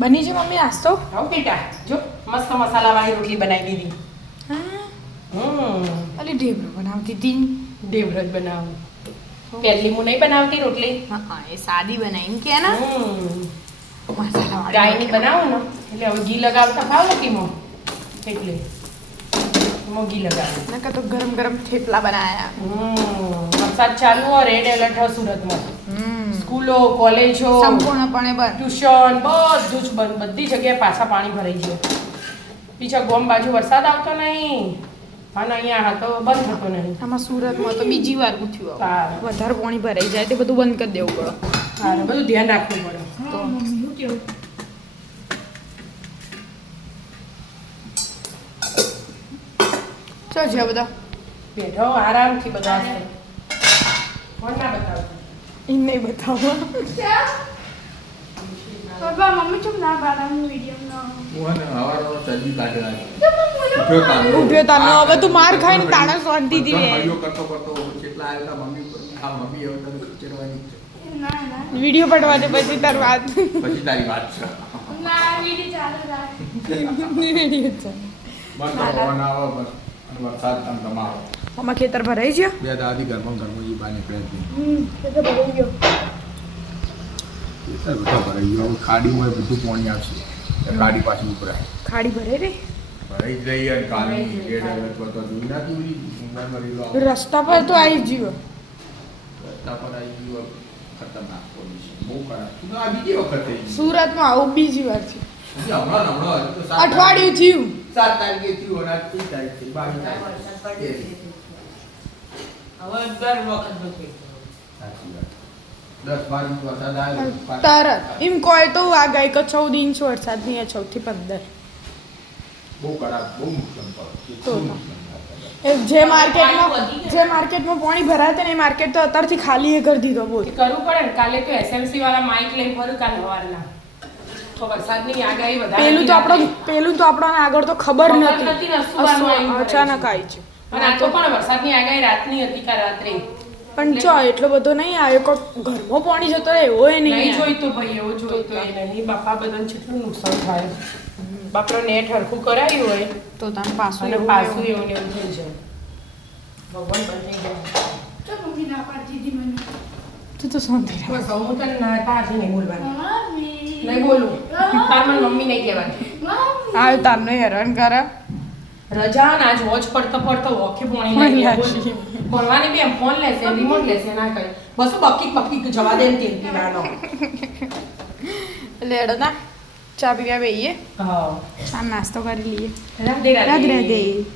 બની છે મમ્મી નાસ્તો? આવ બેટા જો મસ્ત મસાલાવાળી રોટલી બનાવી દીધી. અલી ઢેબરો બનાવતી હતી. દેવરજ બનાવું પહેલી હું નહીં બનાવતી રોટલી. હા એ સાદી બનાવી એમ કે ને મસાલાવાળી ગાયની બનાવું ને એટલે હવે ઘી લગાવતા ખાવ ને કીમો એટલે એમાં ઘી લગાવું. નકા તો ગરમ ગરમ થેપલા બનાયા. વરસાદ ચાલુ હોય રેડ એલર્ટ હોય સુરતમાં. સ્કૂલો કોલેજો સંપૂર્ણપણે બંધ. ટ્યુશન બધું જ બંધ. બધી જગ્યાએ પાછા પાણી ભરાઈ ગયું. પીછા ગોમ બાજુ વરસાદ આવતો નહીં અને અહીંયા તો બંધ થતો નહીં. આમાં સુરતમાં તો બીજી વાર ઉઠ્યું હા. વધારે પાણી ભરાઈ જાય તે બધું બંધ કરી દેવું પડે. હા બધું ધ્યાન રાખવું પડે. તો મમ્મી કેવું ચો છે બધા બેઠો આરામથી બધા ફોન ના બતાવતો. એમ નહીં બતાવો. પપ્પા મમ્મી ચૂપ ના પાડવાનું વિડિયો ના હું હવારનો ચડી કાઢ્યો ઉઠ્યો તાનો હવે તું માર ખાઈને તાણા શાંતિથી રહે. હરિયો કરતો કેટલા આવ્યા મમ્મી આ મમ્મી હવે તને ખીચડવાની છે. ના ના વિડીયો પડવા દે પછી તાર વાત. પછી તારી વાત છે ના વિડિયો ચાલુ રાખ વિડીયો છે. બસ પવન આવે બસ અને વરસાદ તમ તમારો આમાં ખેતર ભરાઈ ગયો. બે દાદી ઘરમાં ઈ બા નીકળે હતી એ તો ભરાઈ ગયો. બધા ભરાઈ ગયો હવે ખાડીમાં બધું પાણી આવશે ખાડી પાછી ઉપરાય ખાડી ભરાઈ રહી. ભરાઈ જ રહી અને કાલની ગેટ હવે તો જોઈ ના તું મુંબઈમાં રીલો રસ્તા પર તો આવી ગયો. રસ્તા પર આવી ગયો ખતરનાક પોલીસ બહુ ખરાબ તું આ બીજી વખત થઈ ગઈ સુરતમાં આવું બીજી વાર છે. હમણાં હજી તો અઠવાડિયું થયું. 7 તારીખે થયું અને આજ 3 તારીખ થઈ 22 તારીખ હવે દર વખત નથી. સાચી વાત 10-12 ઇંચ વરસાદ આવ્યો તરત એમ કોઈ તો આ ગાય કે 14 ઇંચ વરસાદ નહીં 14 થી 15. બહુ ખરાબ બહુ નુકસાન તો પડે જે માર્કેટમાં પાણી ભરાતે ને એ માર્કેટ તો અત્યારથી ખાલી એ કરી દીધો બોલ. કરવું પડે ને કાલે તો એસએમસી વાળા માઇક લઈને ફરું કાલે સવારના તો વરસાદની આગાહી વધારે પેલું તો આપણને આગળ તો ખબર ખબર નથી. નથી ને સુવાનું આવ્યું અચાનક આવી છે. અને આ તો પણ વરસાદની આગાહી રાતની હતી કા રાત્રે પણ જો એટલો બધો નહીં આવ્યો કોઈ ઘરમાં પાણી જતો રહે એવો એ નહીં નહીં. જોઈતો ભાઈ એવો જોઈતો એ નહીં બાપા બધાને કેટલું નુકસાન થાય. બાપરો નેટ હરખું કરાયું હોય તો તને પાછું અને એવું પાછું એવું. એવું ને એવું થઈ જાય. ભગવાન બની જાય. તો મમ્મી ના પાડતી હતી મને તું તો શાંતિ રાખ. બસ હું તને ના પાછી નહીં બોલવાની મમ્મી નહીં બોલું તાર મને મમ્મી નહીં કહેવાની. આવ્યો તારનો હેરાન કરે. રજા ને આજ વોચ પડતો પડતો વોખે પોણી લઈ લાગી. ભણવાની બી એમ ફોન લેશે રિમોટ લેશે ના કરે બસ બકી જવા દે ને કે નાનો એટલે એડો ના ચા પીવા બેહીએ. હા ચા નાસ્તો કરી લઈએ. રાધે રાધે રાધે.